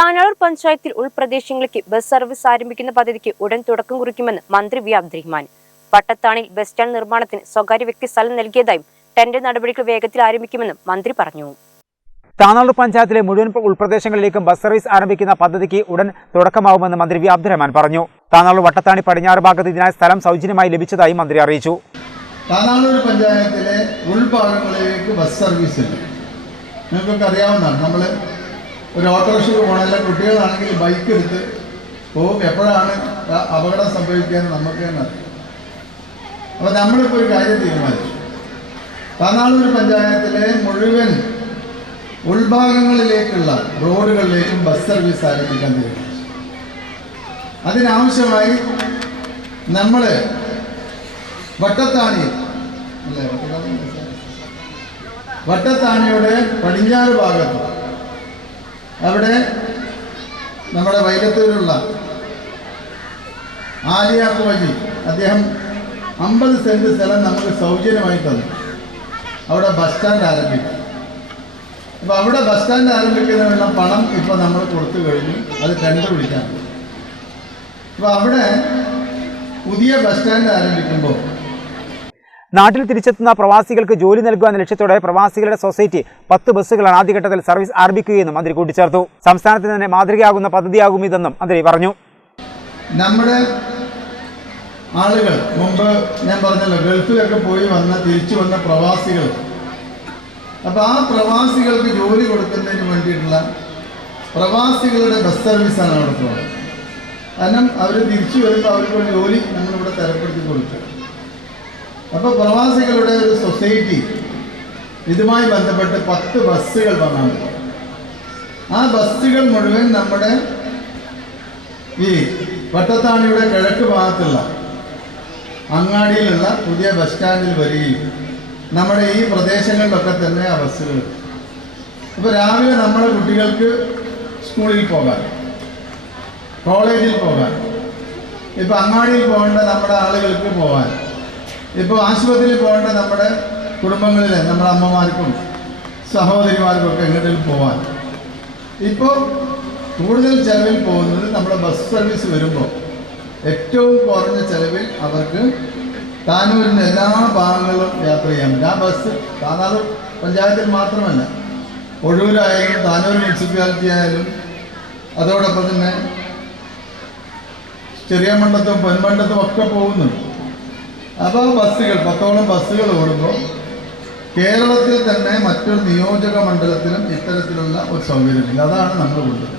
താനാളൂർ പഞ്ചായത്തിൽ ഉൾപ്രദേശങ്ങളിലേക്ക് bus service ആരംഭിക്കുന്ന പദ്ധതിക്ക് ഉടൻ തുടക്കം കുറിക്കുമെന്ന് മന്ത്രി വി അബ്ദുറഹ്മാൻ. പട്ടത്താണിയിൽ ബസ് സ്റ്റാൻഡ് നിർമ്മാണത്തിന് സ്വകാര്യ വ്യക്തി സ്ഥലം നൽകിയതായും ടെൻഡർ നടപടികൾ വേഗത്തിൽ ആരംഭിക്കുമെന്നും മന്ത്രി പറഞ്ഞു. താനാളൂർ പഞ്ചായത്തിലെ മുഴുവൻ ഉൾപ്രദേശങ്ങളിലേക്കും ബസ് സർവീസ് ആരംഭിക്കുന്ന പദ്ധതിക്ക് ഉടൻ തുടക്കമാവുമെന്ന് മന്ത്രി വി അബ്ദുറഹ്മാൻ പറഞ്ഞു. താനാളൂർ വട്ടത്താണി പടിഞ്ഞാറ് ഭാഗത്ത് ഇതിനായി സ്ഥലം സൗജന്യമായി ലഭിച്ചതായി മന്ത്രി അറിയിച്ചു. താനാളൂർ പഞ്ചായത്തിലെ ഉൾഭാഗങ്ങളിലേക്ക് ബസ് സർവീസ് നിങ്ങൾക്കൊക്കെ അറിയാവുന്നതാണ്. നമ്മൾ ഒരു ഓട്ടോറിക്ഷയ്ക്ക് പോകണമല്ല, കുട്ടികളാണെങ്കിൽ ബൈക്ക് എടുത്ത് പോകും. എപ്പോഴാണ് അപകടം സംഭവിക്കുകയെന്ന് നമുക്ക് തന്നെ അറിയാം. അപ്പോൾ നമ്മളിപ്പോൾ ഒരു കാര്യം തീരുമാനിച്ചു. താനാളൂർ പഞ്ചായത്തിലെ മുഴുവൻ ഉൾഭാഗങ്ങളിലേക്കുള്ള റോഡുകളിലേക്കും ബസ് സർവീസ് ആരംഭിക്കാൻ തീരുമാനിച്ചു. അതിനാവശ്യമായി നമ്മൾ വട്ടത്താണിയുടെ പടിഞ്ഞാറ് ഭാഗത്ത് അവിടെ നമ്മുടെ വൈലത്തൂരുള്ള ആലിയാക്ക് വഴി അദ്ദേഹം 50 സെന്റ് സ്ഥലം നമുക്ക് സൗജന്യമായി തന്നു. അവിടെ ബസ് സ്റ്റാൻഡ് ആരംഭിക്കും. അപ്പോൾ അവിടെ ബസ് സ്റ്റാൻഡ് ആരംഭിക്കുന്നതിനുള്ള പണം ഇപ്പോൾ നമ്മൾ കൊടുത്തു കഴിഞ്ഞു. അത് ടെൻഡർ വിളിക്കാൻ. അപ്പോൾ അവിടെ പുതിയ ബസ് സ്റ്റാൻഡ് ആരംഭിക്കുമ്പോൾ നാട്ടിൽ തിരിച്ചെത്തുന്ന പ്രവാസികൾക്ക് ജോലി നൽകുക എന്ന ലക്ഷ്യത്തോടെ പ്രവാസികളുടെ സൊസൈറ്റി 10 ബസ്സുകളാണ് ആദ്യഘട്ടത്തിൽ സർവീസ് ആരംഭിക്കുകയെന്നും മന്ത്രി കൂട്ടിച്ചേർത്തു. സംസ്ഥാനത്തിന് തന്നെ മാതൃകയാകുന്ന പദ്ധതിയാകും ഇതെന്നും മന്ത്രി പറഞ്ഞു. നമ്മുടെ ആളുകൾ മുമ്പ് ഞാൻ പറഞ്ഞല്ലോ, ഗൾഫിലൊക്കെ പോയി തിരിച്ചു വന്ന പ്രവാസികൾ. അപ്പോൾ ആ പ്രവാസികൾക്ക് ജോലി കൊടുക്കുന്നതിന് വേണ്ടിയിട്ടുള്ള പ്രവാസികളുടെ ബസ് സർവീസാണ് അവിടെ പോകുന്നത്. കാരണം അവർ തിരിച്ചു വരുമ്പോൾ അവർക്ക് ജോലി നമ്മളിവിടെ തരപ്പെടുത്തി കൊടുക്കുക. അപ്പോൾ പ്രവാസികളുടെ ഒരു സൊസൈറ്റി ഇതുമായി ബന്ധപ്പെട്ട് 10 ബസ്സുകൾ വന്നാണ്. ആ ബസ്സുകൾ മുഴുവൻ നമ്മുടെ ഈ വട്ടത്താണിയുടെ കിഴക്ക് ഭാഗത്തുള്ള അങ്ങാടിയിലുള്ള പുതിയ ബസ് സ്റ്റാൻഡിൽ വരികയും നമ്മുടെ ഈ പ്രദേശങ്ങളിലൊക്കെ തന്നെ ആ ബസ്സുകൾ. ഇപ്പോൾ രാവിലെ നമ്മുടെ കുട്ടികൾക്ക് സ്കൂളിൽ പോകാൻ, കോളേജിൽ പോകാൻ, ഇപ്പോൾ അങ്ങാടിയിൽ പോകേണ്ട നമ്മുടെ ആളുകൾക്ക് പോകാൻ, ഇപ്പോൾ ആശുപത്രിയിൽ പോകേണ്ട നമ്മുടെ കുടുംബങ്ങളിലെ നമ്മുടെ അമ്മമാർക്കും സഹോദരിമാർക്കും ഒക്കെ എങ്ങോട്ടും പോകാൻ ഇപ്പോൾ കൂടുതൽ ചെലവിൽ പോകുന്നത് നമ്മുടെ ബസ് സർവീസ് വരുമ്പോൾ ഏറ്റവും കുറഞ്ഞ ചെലവിൽ അവർക്ക് താനൂരിൻ്റെ എല്ലാ ഭാഗങ്ങളിലും യാത്ര ചെയ്യാൻ പറ്റും. ആ ബസ് താനാളൂർ പഞ്ചായത്തിൽ മാത്രമല്ല, ഒഴൂരായാലും താനൂർ മുനിസിപ്പാലിറ്റി ആയാലും അതോടൊപ്പം തന്നെ ചെറിയ മണ്ഡലത്തും പൊന്മണ്ഡലത്തും ഒക്കെ പോകുന്നുണ്ട്. അപ്പോൾ ബസ്സുകൾ 10ഓളം ബസ്സുകൾ ഓടുമ്പോൾ കേരളത്തിൽ തന്നെ മറ്റൊരു നിയോജക മണ്ഡലത്തിലും ഇത്തരത്തിലുള്ള ഒരു സൗകര്യമില്ല. അതാണ് നമ്മൾ കൊണ്ടുവരുന്നത്.